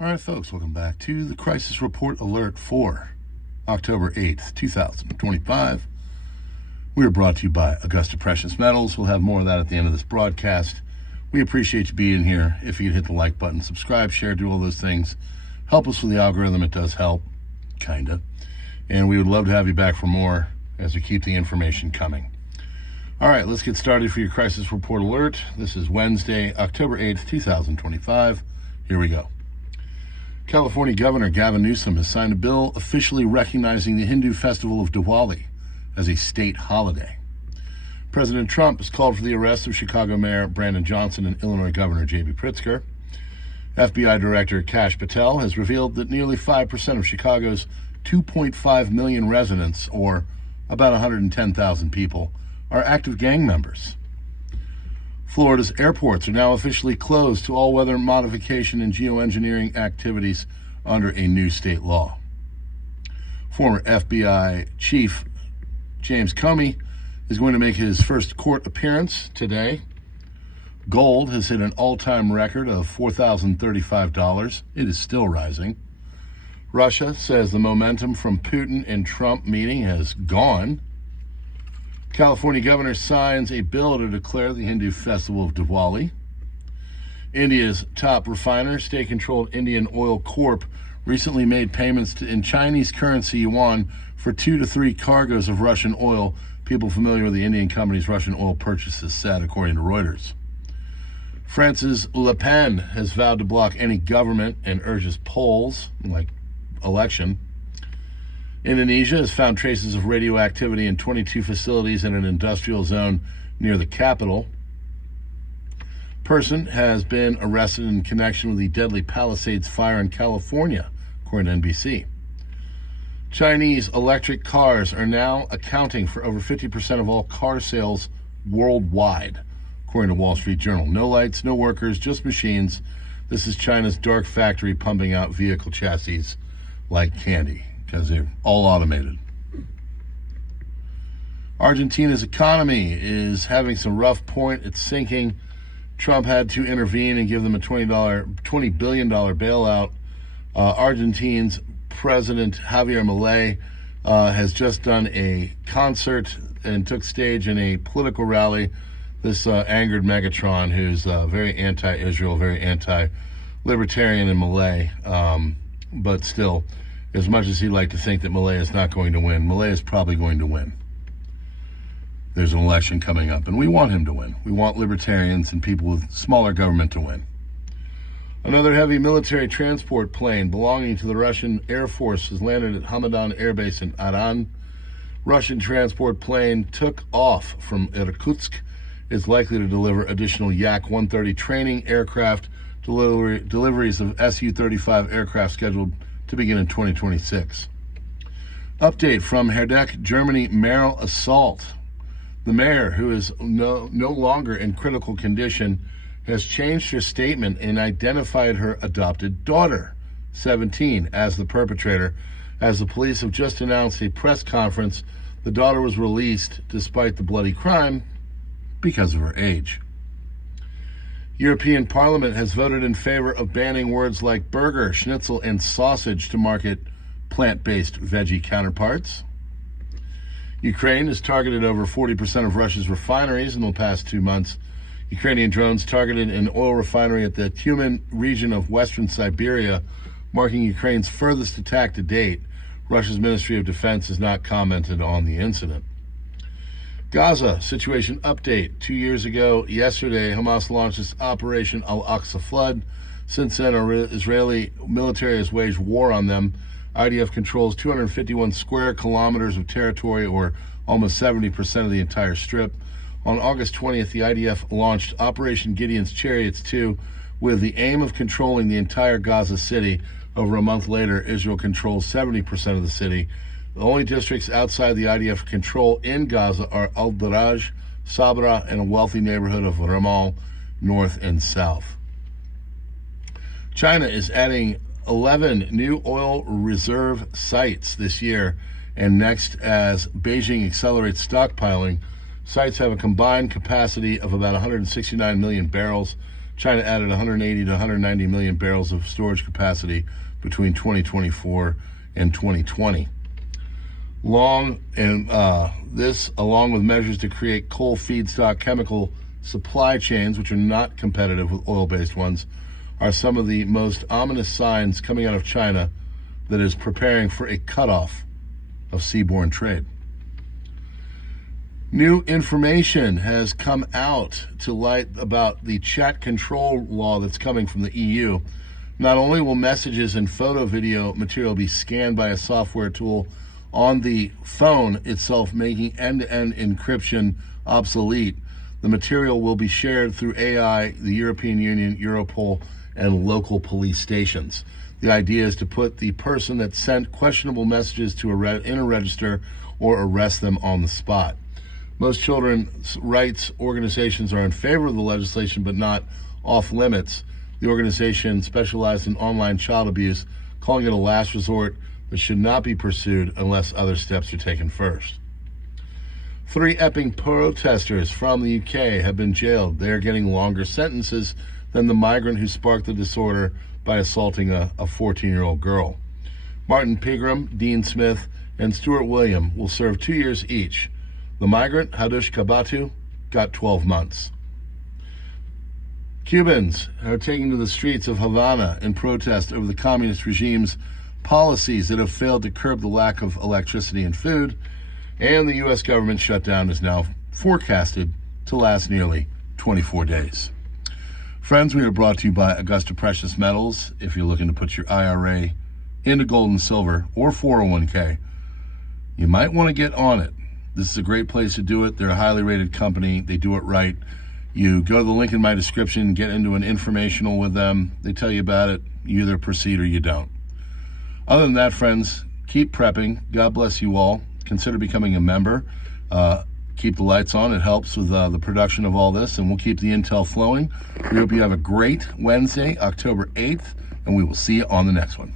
All right, folks, welcome back to the Crisis Report Alert for October 8th, 2025. We are brought to you by Augusta Precious Metals. We'll have more of that at the end of this broadcast. We appreciate you being here. If you could hit the like button, subscribe, share, do all those things. Help us with the algorithm. It does help, kind of. And we would love to have you back for more as we keep the information coming. All right, let's get started for your Crisis Report Alert. This is Wednesday, October 8th, 2025. Here we go. California Governor Gavin Newsom has signed a bill officially recognizing the Hindu festival of Diwali as a state holiday. President Trump has called for the arrest of Chicago Mayor Brandon Johnson and Illinois Governor J.B. Pritzker. FBI Director Kash Patel has revealed that nearly 5% of Chicago's 2.5 million residents, or about 110,000 people, are active gang members. Florida's airports are now officially closed to all weather modification and geoengineering activities under a new state law. Former FBI Chief James Comey is going to make his first court appearance today. Gold has hit an all-time record of $4,035. It is still rising. Russia says the momentum from Putin and Trump meeting has gone. California governor signs a bill to declare the Hindu festival of Diwali. India's top refiner, state-controlled Indian Oil Corp, recently made payments in Chinese currency yuan for 2 to 3 cargoes of Russian oil. People familiar with the Indian company's Russian oil purchases said, according to Reuters. France's Le Pen has vowed to block any government and urges polls, like election. Indonesia has found traces of radioactivity in 22 facilities in an industrial zone near the capital. Person has been arrested in connection with the deadly Palisades fire in California, according to NBC. Chinese electric cars are now accounting for over 50% of all car sales worldwide, according to Wall Street Journal. No lights, no workers, just machines. This is China's dark factory pumping out vehicle chassis like candy, because they're all automated. Argentina's economy is having some rough point. It's sinking. Trump had to intervene and give them a $20 billion bailout. Argentina's President Javier Milei has just done a concert and took stage in a political rally. This angered Megatron, who's very anti-Israel, very anti-libertarian and Milei, but still, as much as he'd like to think that Milei is not going to win, Milei is probably going to win. There's an election coming up, and we want him to win. We want libertarians and people with smaller government to win. Another heavy military transport plane belonging to the Russian Air Force has landed at Hamadan Air Base in Iran. Russian transport plane took off from Irkutsk. It's likely to deliver additional Yak-130 training aircraft, deliveries of Su-35 aircraft scheduled to begin in 2026. Update from Herdecke, Germany mayoral assault. The mayor, who is no longer in critical condition, has changed her statement and identified her adopted daughter, 17, as the perpetrator. As the police have just announced a press conference, the daughter was released despite the bloody crime because of her age. European Parliament has voted in favor of banning words like burger, schnitzel, and sausage to market plant-based veggie counterparts. Ukraine has targeted over 40% of Russia's refineries in the past 2 months. Ukrainian drones targeted an oil refinery at the Tyumen region of western Siberia, marking Ukraine's furthest attack to date. Russia's Ministry of Defense has not commented on the incident. Gaza situation update. 2 years ago, yesterday, Hamas launched its Operation Al-Aqsa Flood. Since then, Israeli military has waged war on them. IDF controls 251 square kilometers of territory, or almost 70% of the entire strip. On August 20th, the IDF launched Operation Gideon's Chariots 2 with the aim of controlling the entire Gaza city. Over a month later, Israel controls 70% of the city. The only districts outside the IDF control in Gaza are Al-Daraj, Sabra, and a wealthy neighborhood of Ramal, north and south. China is adding 11 new oil reserve sites this year and next as Beijing accelerates stockpiling. Sites have a combined capacity of about 169 million barrels. China added 180 to 190 million barrels of storage capacity between 2024 and 2020. This, along with measures to create coal feedstock chemical supply chains, which are not competitive with oil-based ones, are some of the most ominous signs coming out of China that is preparing for a cutoff of seaborne trade. New information has come out to light about the chat control law that's coming from the EU. Not only will messages and photo video material be scanned by a software tool on the phone itself, making end-to-end encryption obsolete, the material will be shared through AI, the European Union, Europol, and local police stations. The idea is to put the person that sent questionable messages to in a register or arrest them on the spot. Most children's rights organizations are in favor of the legislation, but not off limits. The organization specialized in online child abuse, calling it a last resort that should not be pursued unless other steps are taken first. 3 Epping protesters from the UK have been jailed. They are getting longer sentences than the migrant who sparked the disorder by assaulting a 14-year-old girl. Martin Pegram, Dean Smith, and Stuart William will serve 2 years each. The migrant, Hadush Kabatu, got 12 months. Cubans are taking to the streets of Havana in protest over the communist regime's policies that have failed to curb the lack of electricity and food, and the U.S. government shutdown is now forecasted to last nearly 24 days. Friends, we are brought to you by Augusta Precious Metals. If you're looking to put your IRA into gold and silver or 401k, you might want to get on it. This is a great place to do it. They're a highly rated company. They do it right. You go to the link in my description, get into an informational with them. They tell you about it. You either proceed or you don't. Other than that, friends, keep prepping. God bless you all. Consider becoming a member. Keep the lights on. It helps with the production of all this, and we'll keep the intel flowing. We hope you have a great Wednesday, October 8th, and we will see you on the next one.